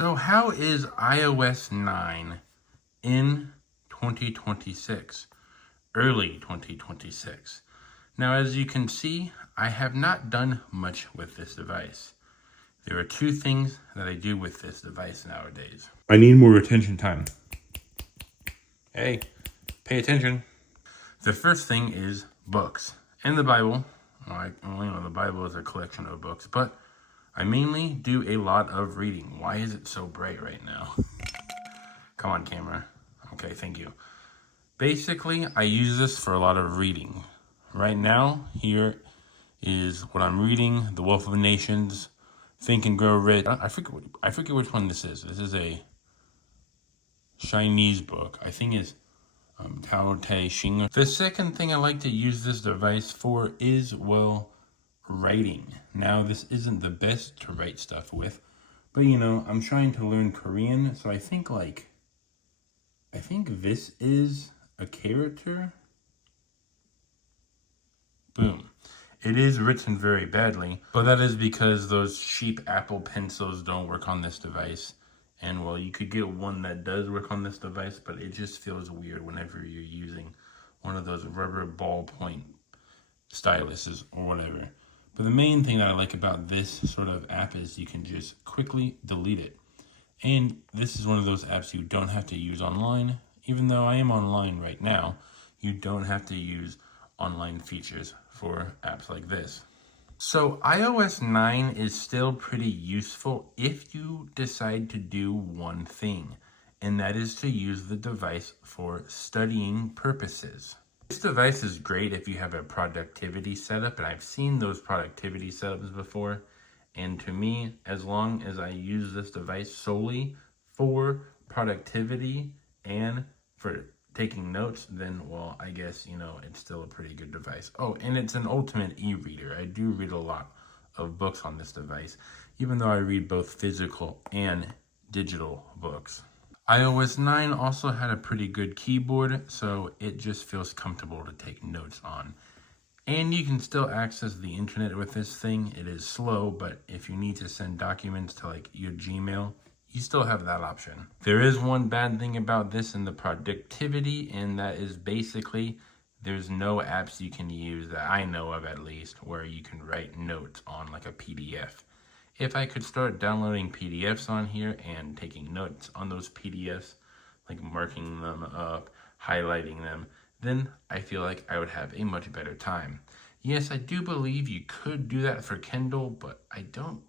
So how is iOS 9 in 2026, early 2026? Now, as you can see, I have not done much with this device. There are two things that I do with this device nowadays. I need more attention time. Hey, pay attention. The first thing is books and the Bible. Well, the Bible is a collection of books, but I mainly do a lot of reading. Why is it so bright right now? Come on, camera. Okay, thank you. Basically, I use this for a lot of reading. Right now, here is what I'm reading: The Wealth of Nations, Think and Grow Rich. I forget which one this is. This is a Chinese book. I think it's Tao Te Ching. The second thing I like to use this device for is, well, writing. Now, this isn't the best to write stuff with, but I'm trying to learn Korean, so I think this is a character. Boom. It is written very badly, but that is because those cheap Apple pencils don't work on this device. And well, you could get one that does work on this device, but it just feels weird whenever you're using one of those rubber ballpoint styluses or whatever. But the main thing that I like about this sort of app is you can just quickly delete it. And this is one of those apps you don't have to use online. Even though I am online right now, you don't have to use online features for apps like this. So iOS 9 is still pretty useful if you decide to do one thing, and that is to use the device for studying purposes. This device is great if you have a productivity setup, and I've seen those productivity setups before. And to me, as long as I use this device solely for productivity and for taking notes, then, well, I guess, it's still a pretty good device. Oh, and it's an ultimate e-reader. I do read a lot of books on this device, even though I read both physical and digital books. iOS 9 also had a pretty good keyboard, so it just feels comfortable to take notes on. And you can still access the internet with this thing. It is slow, but if you need to send documents to your Gmail, you still have that option. There is one bad thing about this in the productivity, and that is basically there's no apps you can use that I know of, at least, where you can write notes on like a PDF. If I could start downloading PDFs on here and taking notes on those PDFs, like marking them up, highlighting them, then I feel like I would have a much better time. Yes, I do believe you could do that for Kindle, but I don't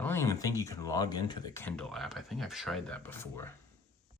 even think you can log into the Kindle app. I think I've tried that before.